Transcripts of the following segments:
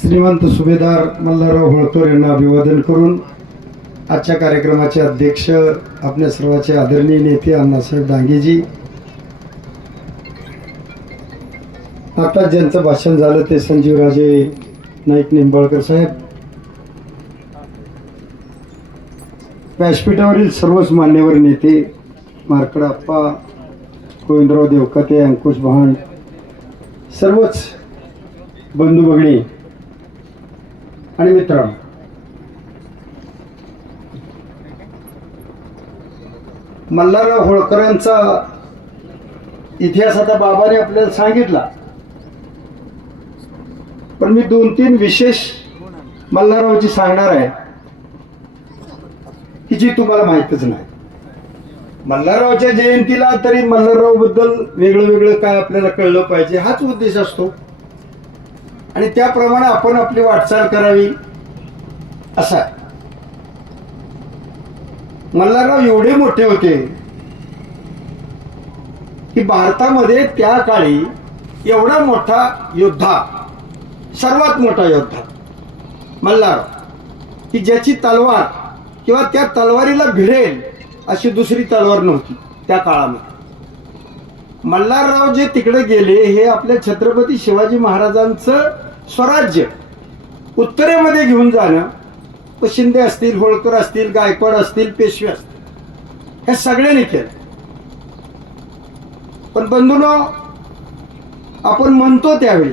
श्रीमंत सुभेदार मल्हारराव होळकर यांना अभिवादन करून आजच्या कार्यक्रमाचे अध्यक्ष आपल्या सर्वाचे आदरणीय नेते अण्णासाहेब डांगेजी. आता ज्यांचं भाषण झालं ते संजीवराजे नाईक निंबाळकर साहेब. व्यासपीठावरील सर्वच मान्यवर नेते मार्कडप्पा गोविंदराव देवकाते अंकुश भांड सर्वच बंधू भगिनी आणि मित्र मल्हारराव होळकरांचा इतिहास आता बाबाने आपल्याला सांगितला. पण मी दोन तीन विशेष मल्हाररावची सांगणार आहे की जी तुम्हाला माहीतच नाही. मल्हाररावच्या जयंतीला तरी मल्हाररावबद्दल वेगळं वेगळं काय आपल्याला कळलं पाहिजे हाच उद्देश असतो. आणि त्याप्रमाणे आपण आपली वाटचाल करावी असा. मल्हारराव एवढे मोठे होते की भारतामध्ये त्या काळी एवढा मोठा योद्धा सर्वात मोठा योद्धा मल्हार की ज्याची तलवार किंवा त्या तलवारीला भिडेल अशी दुसरी तलवार नव्हती त्या काळामध्ये. मल्हारराव जे तिकडे गेले हे आपल्या छत्रपती शिवाजी महाराजांचं स्वराज्य. उत्तरेमध्ये घेऊन जाणं व शिंदे असतील होळकर असतील गायकवाड असतील पेशवे असतील हे सगळ्यांनी केलं. पण बंधूनो आपण म्हणतो त्यावेळी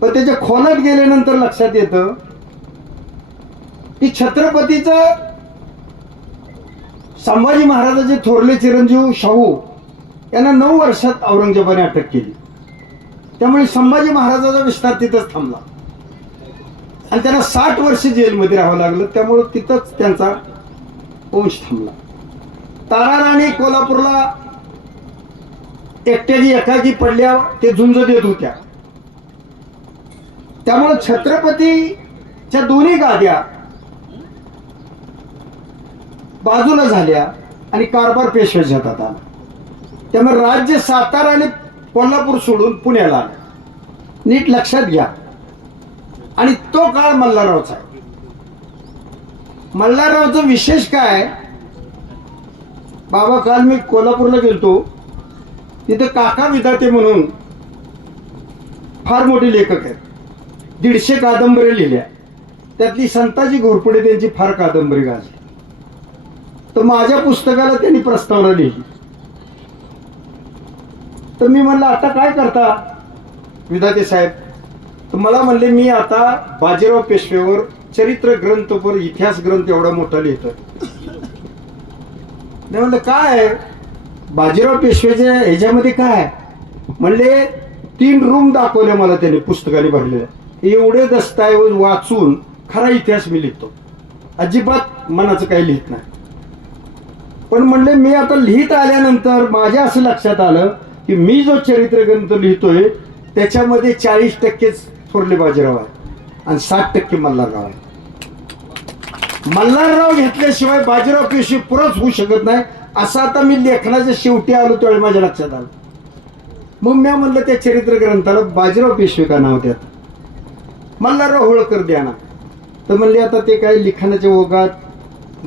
पण त्याच्या खोलात गेल्यानंतर लक्षात येतं की छत्रपतीचं संभाजी महाराजाचे थोरले चिरंजीव शाहू यांना नऊ वर्षात औरंगजेबाने अटक केली. त्यामुळे संभाजी महाराजाचा विस्तार तिथंच थांबला. आणि त्यांना साठ वर्ष जेलमध्ये राहावं लागलं. त्यामुळं तिथंच त्यांचा वंश थांबला. ताराराणी कोल्हापूरला एकट्याची एकाकी पडल्या ते झुंज देत होत्या. त्यामुळं छत्रपतीच्या दोन्ही गाद्या बाजूला झाल्या आणि कारभार पेशव्याच्या हातात आला. त्यामुळे राज्य सातारा आणि कोल्हापूर सोडून पुण्याला आलं. नीट लक्षात घ्या. आणि तो काळ मल्हाररावचा आहे. मल्हाररावचं विशेष काय? बाबा काल मी कोल्हापूरला गेलतो. तिथे काका विधाते म्हणून फार मोठे लेखक आहेत. दीडशे कादंबऱ्या लिहिल्या. त्यातली संताजी घोरपडे त्यांची फार कादंबरी गाजली. तर माझ्या पुस्तकाला त्यांनी प्रस्तावना लिहिली. तर मी म्हणलं आता काय करता? विधाते साहेब तर मला म्हणले मी आता बाजीराव पेशवेवर चरित्र ग्रंथपर इतिहास ग्रंथ एवढा मोठा लिहितो नाही म्हणलं काय? आहे? बाजीराव पेशवेच्या ह्याच्यामध्ये काय? म्हणले तीन रूम दाखवले मला त्याने पुस्तकाने भरलेल्या. एवढे दस्तऐवज वाचून खरा इतिहास मी लिहितो. अजिबात मनाचं काही लिहित नाही. पण म्हणले मी आता लिहित आल्यानंतर माझ्या असं लक्षात आलं की मी जो चरित्र ग्रंथ लिहितोय त्याच्यामध्ये चाळीस टक्केच थोरले बाजीराव आहे आणि साठ टक्के मल्हारराव आहे मल्हारराव घेतल्याशिवाय बाजीराव पेशी पुरच होऊ शकत नाही. असं आता मी लेखनाच्या शेवटी आलो त्यावेळी माझ्या लक्षात आलं. मग मी म्हणलं त्या चरित्र ग्रंथाला बाजीराव पेशवे का नाव द्या मल्हारराव होळकर द्या ना. तर म्हणले आता ते काय लिखाणाच्या ओघात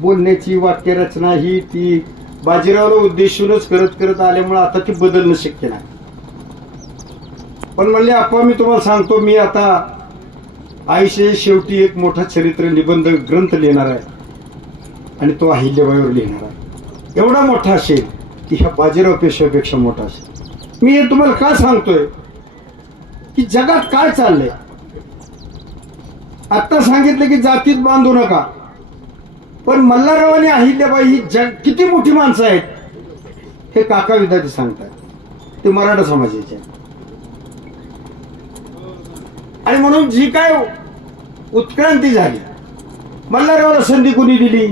बोलण्याची वाक्यरचना ही ती बाजीरावला उद्देशूनच करत करत आल्यामुळे आता ती बदलणं शक्य नाही. पण म्हणले आप्पा मी तुम्हाला सांगतो मी आता आयुष्य शेवटी एक मोठा चरित्र निबंध ग्रंथ लिहिणार आहे आणि तो अहिल्याबाईवर लिहिणार आहे. एवढा मोठा असेल की ह्या बाजीराव पेशव्यापेक्षा मोठा असेल. मी हे तुम्हाला का सांगतोय? की जगात काय चाललंय? आत्ता सांगितलं की जातीत बांधू नका. पण मल्हारराव आणि अहिल्याबाई ही जग किती मोठी माणसं आहेत? हे काका विद्यार्थी सांगतात. ते मराठा समाजाचे. आणि म्हणून जी काय उत्क्रांती झाली मल्हाररावला संधी कोणी दिली?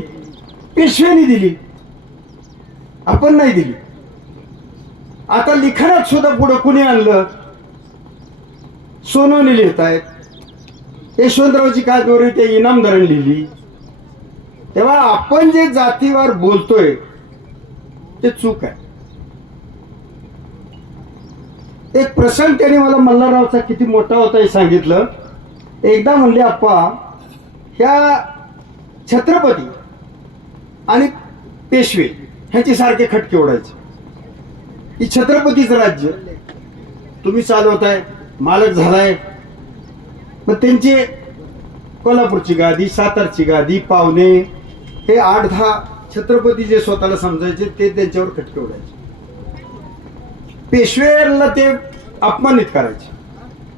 पेशव्यांनी दिली. आपण नाही दिली. आता लिखाणात सुद्धा पुढं कुणी आणलं? सोनवणे लिहित आहेत यशवंतरावची कादंबरी ते इनामदारांनी लिहिली. तेव्हा आपण जे जातीवर बोलतोय ते चूक आहे. एक प्रसंग त्याने मला मल्हाररावचा किती मोठा होता हे सांगितलं. एकदा म्हणले आप्पा ह्या छत्रपती आणि पेशवे ह्याचे सारखे खटके ओढायचे. ही छत्रपतीचं राज्य. तुम्ही चालवताय मालक झालाय. मग त्यांचे कोल्हापूरची गादी सातारची गादी पावणे हे आठ दहा छत्रपती जे स्वतःला समजायचे ते त्यांच्यावर खटके उडायचे. पेशवेला ते अपमानित करायचे.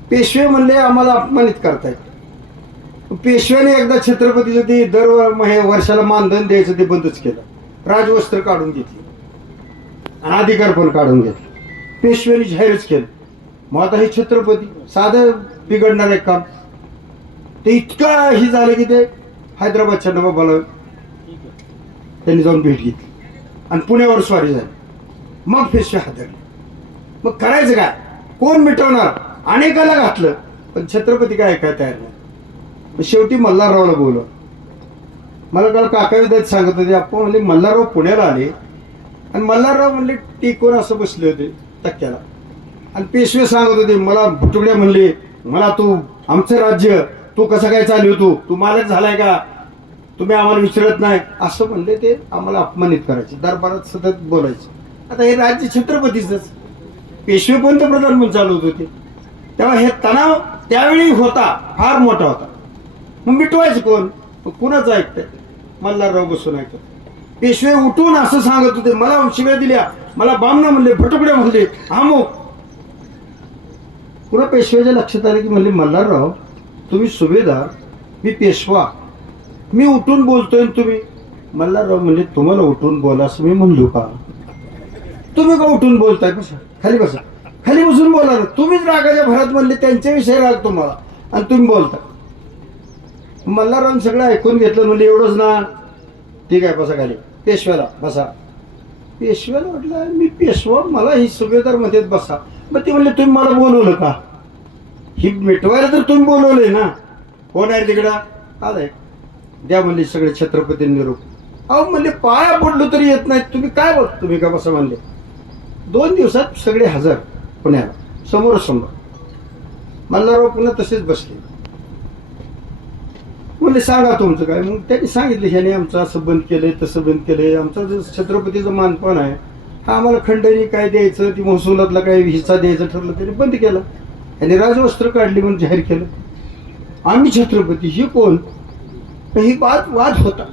पेशवे म्हणले आम्हाला अपमानित करतायत पेशव्याने एकदा छत्रपतीचं ते दर वर्षाला मानधन द्यायचं ते बंदच केलं. राजवस्त्र काढून घेतली. आणि अधिकार पण काढून घेतले. पेशव्याने जाहीरच केलं. मग आता हे छत्रपती साधं बिघडणार आहे काम. ते इतकं ही झालं की ते हैदराबादच्या नवाबाला त्यांनी जाऊन भेट घेतली. आणि पुण्यावर स्वारी झाली. मग पेशव्या हादरले मग करायचं काय? कोण मिटवणार? अनेकाला घातलं. पण छत्रपती काय काय तयार नाही. शेवटी मल्हाररावला बोलव मला काल काका विद्यार्थी सांगत होते आपण म्हणले मल्हारराव पुण्याला आले. आणि मल्हारराव म्हणले टिकून असं बसले होते टक्क्याला आणि पेशवे सांगत होते मला भुटुकड्या म्हणले मला तू आमचं राज्य तू कसं काय चालू तू तू मालक झालाय का? तुम्ही आम्हाला विचारत नाही. असं म्हणले ते आम्हाला अपमानित करायचे. दरबारात सतत बोलायचे. आता हे राज्य छत्रपतीचंच. पेशवे पंतप्रधान म्हणून चालवत होते तेव्हा हे तणाव त्यावेळी होता फार मोठा होता. मग मिटवायचं कोण? मग कुणाचं ऐकतंय? मल्हारराव बसून ऐकत पेशवे उठून असं सांगत होते मला शिव्या दिल्या. मला बामणा म्हणले भटुकड्या म्हणले. अमुक पुन्हा पेशव्याच्या लक्षात आले की म्हणले मल्हारराव तुम्ही सुभेदार मी पेशवा. मी उठून बोलतोय आणि तुम्ही? मल्हारराव म्हणजे तुम्हाला उठून बोला असं मी म्हणलो का? तुम्ही का उठून बोलताय बसा? खाली बसा. खाली बसून बोला ना. तुम्हीच रागाच्या भरात म्हणले त्यांच्याविषयी राग तुम्हाला. आणि तुम्ही बोलता. मल्हारराव सगळं ऐकून घेतलं. म्हणजे एवढंच ना. ठीक आहे बसा खाली. पेशव्याला बसा. पेशव्याला म्हटलं मी पेशवा? मला ही सुभेदार म्हणतात बसा. मग ते म्हणले तुम्ही मला बोलवलं का? ही मिटवायला तर तुम्ही बोलवलंय ना. कोण आहे तिकडं? आलाय द्या म्हणले सगळे छत्रपती निरोप. अहो म्हणले पाया पडलो तरी येत नाही तुम्ही काय बघ तुम्ही का बसा म्हणले? दोन दिवसात सगळे हजर पुण्याला समोरासमोर मल्हारराव पुन्हा तसेच बसले. म्हणले सांगा तुमचं काय? मग त्यांनी सांगितलं ह्याने आमचं असं बंद केलंय तसं बंद केलंय. आमचा जो छत्रपतीचं मानपान आहे हा आम्हाला खंडणी काय द्यायचं ती महसुलातला काय हिस्सा द्यायचं ठरलं त्यांनी बंद केलं. ह्याने राजवस्त्र काढली म्हणून जाहीर केलं. आम्ही छत्रपती ही कोण? तर ही वाद वाद होता.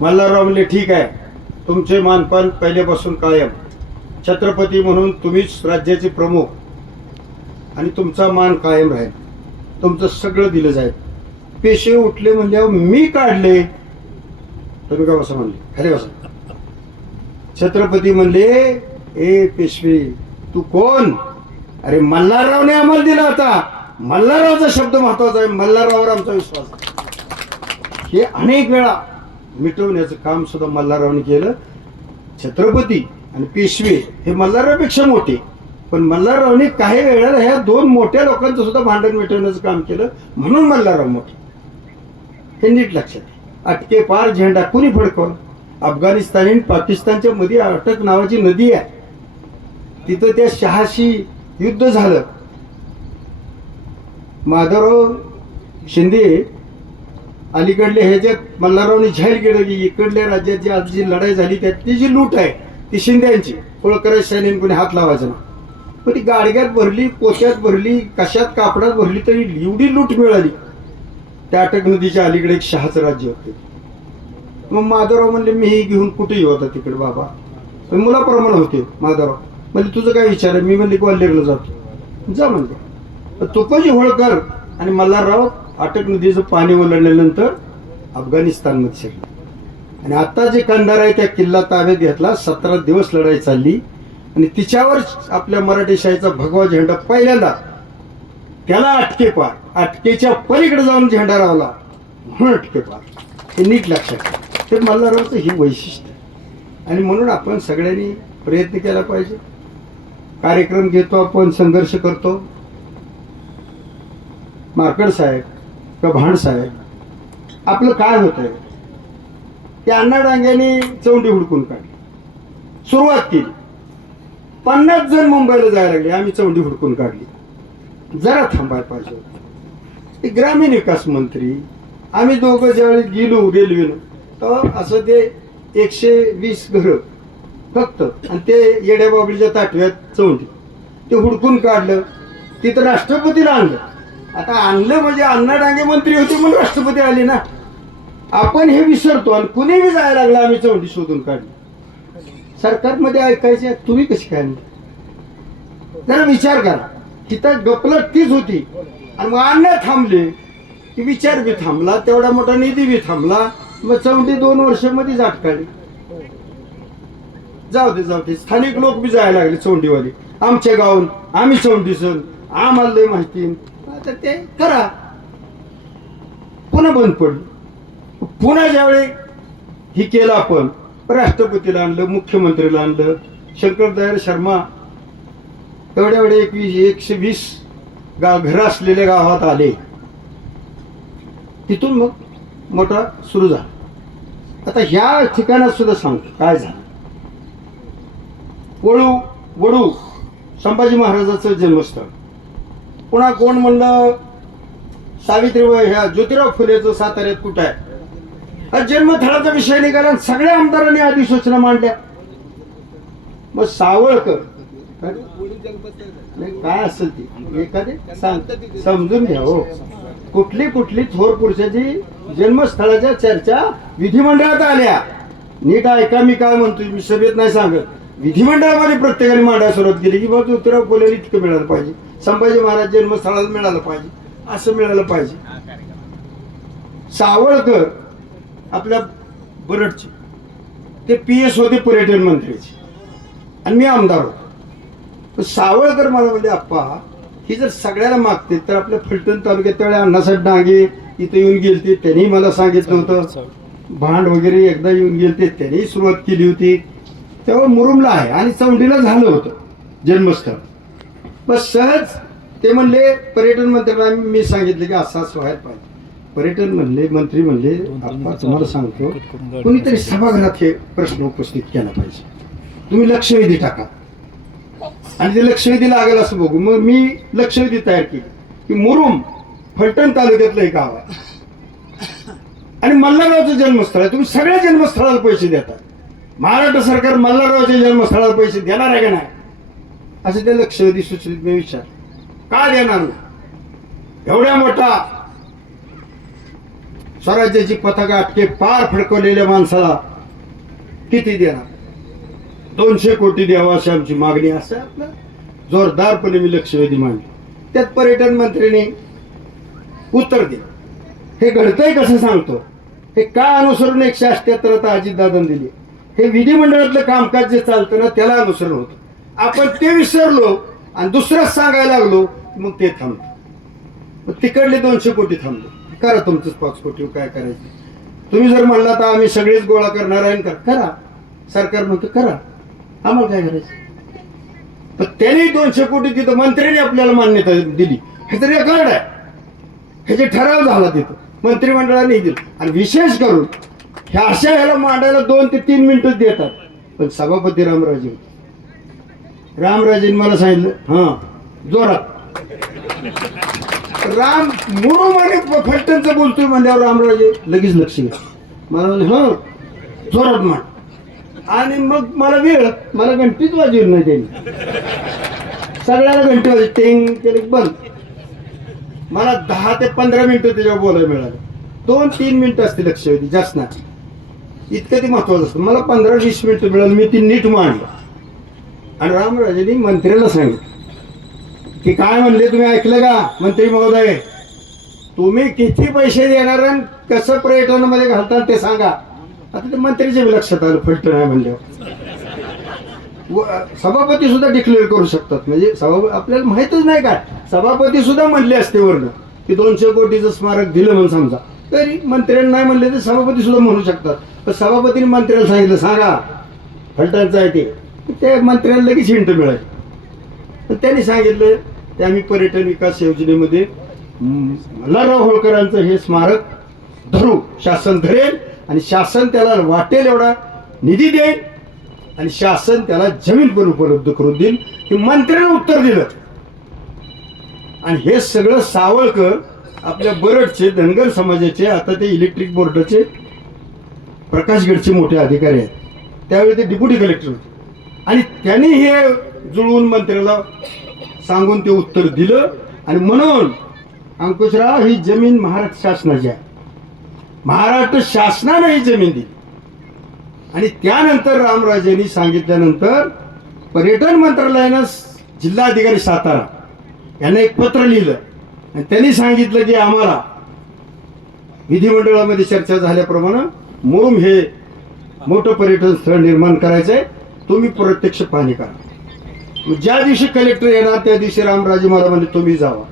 मल्हारराव म्हणले ठीक आहे. तुमचे मानपान पहिल्यापासून कायम. छत्रपती म्हणून तुम्हीच राज्याचे प्रमुख. आणि तुमचा मान कायम राहील. तुमचं सगळं दिलं जाईल. पेशे उठले म्हणल्यावर मी काढले. तुम्ही का बसा म्हणले? खरे बसा. छत्रपती म्हणले ए पेशवी तू कोण? अरे मल्हाररावने आम्हाला दिला होता. मल्हाररावचा शब्द महत्त्वाचा आहे. मल्हारराववर आमचा विश्वास आहे. हे अनेक वेळा मिटवण्याचं काम सुद्धा मल्हाररावने केलं. छत्रपती आणि पेशवे हे मल्हाररावपेक्षा मोठे. पण मल्हाररावने काही वेळेला ह्या दोन मोठ्या लोकांचं सुद्धा भांडण मिटवण्याचं काम केलं. म्हणून मल्हारराव मोठे. हे नीट लक्षात अटके पार झेंडा कुणी फडकवला? अफगाणिस्तान आणि पाकिस्तानच्या मध्ये अटक नावाची नदी आहे. तिथं त्या शहाशी युद्ध झालं. माधवराव शिंदे अलीकडले ह्याच्यात मल्हाररावने जाहीर केलं की इकडल्या राज्यात जी आज जी लढाई झाली त्यातली जी लूट आहे ती शिंद्यांची होळकराच्या सैन्याने कोणी हात लावायचा ना पण ती गाडग्यात भरली पोत्यात भरली कशात कापडात भरली तरी एवढी लूट मिळाली. त्या अटक नदीच्या अलीकडे एक शहाचं राज्य होते. मग माधवराव म्हणले मी हे घेऊन कुठे येऊ आता तिकडे बाबा. पण मुलाप्रमाणे होते माधवराव. म्हणजे तुझं काय विचार आहे? मी म्हणले ग्वाल्हेरला जातो. जा म्हणले. तुकोजी होळकर आणि मल्हारराव अटक नदीचं पाणी ओलांडल्यानंतर अफगाणिस्तानमध्ये शिरलं. आणि आता जे कंधार आहे त्या किल्ला ताब्यात घेतला सतरा दिवस लढाई चालली. आणि तिच्यावर आपल्या मराठी शाहीचा भगवा झेंडा पहिल्यांदा त्याला अटके पार अटकेच्या पलीकडे जाऊन झेंडा रावला म्हणून अटके पार. हे नीट लक्षात तर ते मल्हाररावचं ही वैशिष्ट्य आणि म्हणून आपण सगळ्यांनी प्रयत्न केला पाहिजे. कार्यक्रम घेतो आपण संघर्ष करतो. मार्कड साहेब का भांड साहेब आपलं काय होत आहे त्या अण्णा डांग्याने चौंडी हुडकून काढली. सुरुवात केली. पन्नास जण मुंबईला जायला लागले आम्ही चौंडी हुडकून काढली. जरा थांबायला पाहिजे होतं. ते ग्रामीण विकास मंत्री आम्ही दोघं ज्यावेळी गेलो रेल्वेनं तर असं ते एकशे वीस घरं फक्त आणि ते येड्याबाबडीच्या ताटव्यात चौंडी. ते हुडकून काढलं. तिथं राष्ट्रपतीला आणलं. आता आणलं म्हणजे अण्णा डांगे मंत्री होते म्हणून राष्ट्रपती आले ना. आपण हे विसरतो आणि कुणीही जायला लागला आम्ही चौंडी शोधून काढली. सरकारमध्ये ऐकायचे तुम्ही कशी काय जरा विचार करा. तिथं गपलत तीच होती. आणि मग अण्णा थांबले. की विचार बी थांबला तेवढा मोठा निधी बी थांबला. मग चौंडी दोन वर्षामध्ये जाट काढली. जाऊ दे जाऊ दे. स्थानिक लोक बी जायला लागले चौंडीवाले. आमच्या गावून आम्ही चौंडी सण आम्हाला माहिती तर ते करा. पुन्हा बंद पडलं. पुन्हा ज्यावेळी ही केलं आपण राष्ट्रपतीला आणलं मुख्यमंत्रीला आणलं शंकरदयाळ शर्मा एवढ्या एवढे एकवीस एकशे वीस गाव घरं असलेल्या गावात आले. तिथून मग मोठा सुरू झाला. आता ह्या ठिकाणात सुद्धा सांगतो काय झालं? वळू वडू संभाजी महाराजाचं जन्मस्थळ. पुन्हा कोण म्हणलं? सावित्रीबाई ह्या ज्योतिराव फुलेचं साताऱ्यात कुठं आहे? हा जन्मस्थळाचा विषय निघाला सगळ्या आमदारांनी अधिसूचना मांडल्या. मग सावळकर काय असेल ती? एखादी सांग. समजून घ्या हो. कुठली कुठली थोर पुरुषाची जन्मस्थळाच्या चर्चा विधिमंडळात आल्या. नीट ऐका मी काय म्हणतो मी सभेत नाही सांगत. विधिमंडळामध्ये प्रत्येकाने मांडायला सुरुवात केली की बाबा ज्योतिराव फुले इतकं मिळालं पाहिजे. संभाजी महाराज जन्मस्थळाला मिळालं पाहिजे. असं मिळालं पाहिजे. सावळकर आपल्या बरडचे. ते पी एस होते पर्यटन मंत्रीचे. आणि मी आमदार होतो. पण सावळकर मला म्हणजे आप्पा ही जर सगळ्याला मागते तर आपल्या फलटण तालुक्यात त्यावेळी अण्णासाहेब डांगे इथे येऊन गेलते त्यांनी मला सांगितलं होतं. भांड वगैरे एकदा येऊन गेलते त्यांनी सुरुवात केली होती. तेव्हा मुरुमला आहे आणि चौंडीला झालं होतं जन्मस्थळ. बस सहज ते म्हणले पर्यटन मंत्र्याला मी सांगितलं की असं असं व्हायला पाहिजे. पर्यटन म्हणले मंत्री म्हणले तुम्हाला सांगतो कोणीतरी सभागृहात हे प्रश्न उपस्थित केला पाहिजे. तुम्ही लक्षवेधी टाका. आणि ते लक्षवेधी लागेल असं बघू. मग मी लक्षवेधी तयार केली. की मुरुम फलटण तालुक्यातलं एक गाव आहे. आणि मल्हाररावचं जन्मस्थळ आहे. तुम्ही सगळ्या जन्मस्थळाला पैसे देता. महाराष्ट्र सरकार मल्हाररावच्या जन्मस्थळाला पैसे देणार आहे का नाही? असं ते लक्षवेधी सुचलित मी विचार. का देणार ना एवढ्या मोठा स्वराज्याची पताका अटके पार फडकवलेल्या माणसाला किती देणार? दोनशे कोटी द्यावा अशी आमची मागणी असं आपलं जोरदारपणे मी लक्षवेधी मांडली त्यात पर्यटन मंत्रीने उत्तर दिलं. हे घडतंय कसं सांगतो? हे का अनुसरून एकशे अष्ट्याहत्तर आता अजितदादांनी दिली. हे विधिमंडळातलं कामकाज जे चालतं ना त्याला अनुसरण होतं. आपण ते विसरलो आणि दुसरंच सांगायला लागलो मग ते थांबतो मग तिकडले दोनशे कोटी थांबलो. करा तुमचंच पाच कोटी काय करायचं? तुम्ही जर म्हणला तर आम्ही सगळेच गोळा करणार आहे ना करा करा. सरकार म्हणतो करा. आम्हाला काय करायचं? पण त्यांनी दोनशे कोटी तिथं मंत्र्यांनी आपल्याला मान्यता दिली. हे तरी रेकॉर्ड आहे. ह्याचे ठराव झाला तिथं मंत्रिमंडळाने दिलं. आणि विशेष करून ह्या अशा ह्याला मांडायला दोन ते तीन मिनिटं देतात. पण सभापती रामराजे होते. रामराजेंनी मला सांगितलं हां जोरात. राम मुरू म्हणे फलटणचं बोलतोय म्हणल्यावर रामराजे लगेच लक्ष घ्या मला म्हणजे हां जोरात म्हण. आणि मग मला वेळ मला घंटीच वाजवली नाही त्यांनी. सगळ्याला घंटी वाजली टेंग केले बंद. मला दहा ते पंधरा मिनिटं त्याच्यावर बोलायला मिळालं. दोन तीन मिनिटं असते लक्ष होती जास्त नाही. इतकं ते महत्वाचं असतं. मला पंधरा वीस मिनिटं मिळालं मी ती नीट मांडलं. आणि रामराजेंनी मंत्र्याला सांगितलं. की काय म्हणले तुम्ही ऐकलं का? मंत्री महोदय तुम्ही किती पैसे देणार आणि कसं पर्यटनामध्ये घालतात ते सांगा. आता ते मंत्रीचे लक्षात आलं फलटण नाही म्हणल्यावर. व- सभापती सुद्धा डिक्लेअर करू शकतात. म्हणजे सभापती आपल्याला माहितच नाही काय. सभापती सुद्धा म्हणले असते वर्ण की दोनशे कोटीचं स्मारक दिलं म्हणून समजा. तरी मंत्र्यांना नाही म्हणले तर सभापती सुद्धा म्हणू शकतात. पण सभापतीने मंत्र्याला सांगितलं सांगा फलटांचं आहे ते. त्या मंत्र्याला लगेच हिंट मिळाली. तर त्यांनी सांगितलं की आम्ही पर्यटन विकास योजनेमध्ये मल्हारराव होळकरांचं हे स्मारक धरू. शासन धरेल आणि शासन त्याला वाटेल एवढा निधी देईल आणि शासन त्याला जमीन पण उपलब्ध करून देईल. हे मंत्र्यानं उत्तर दिलं. आणि हे सगळं सावळकर आपल्या बरडचे धनगर समाजाचे आता ते इलेक्ट्रिक बोर्डाचे प्रकाशगडचे मोठे अधिकारी आहेत. त्यावेळी ते डिप्युटी कलेक्टर होते. आणि त्यांनी हे जुळवून मंत्र्याला सांगून ते उत्तर दिलं. आणि म्हणून अंकुशराव ही जमीन महाराष्ट्र शासनाची आहे. महाराष्ट्र शासनानं ही जमीन दिली. आणि त्यानंतर रामराजेंनी सांगितल्यानंतर पर्यटन मंत्रालयानं जिल्हाधिकारी सातारा यांना एक पत्र लिहिलं. आणि त्यांनी सांगितलं की आम्हाला विधिमंडळामध्ये चर्चा झाल्याप्रमाणे मुरुम हे मोठं पर्यटन स्थळ निर्माण करायचं आहे तुम्ही प्रत्यक्ष पाहणी करा. मग ज्या दिवशी कलेक्टर येणार त्या दिवशी रामराजे मला म्हणजे तुम्ही जावा.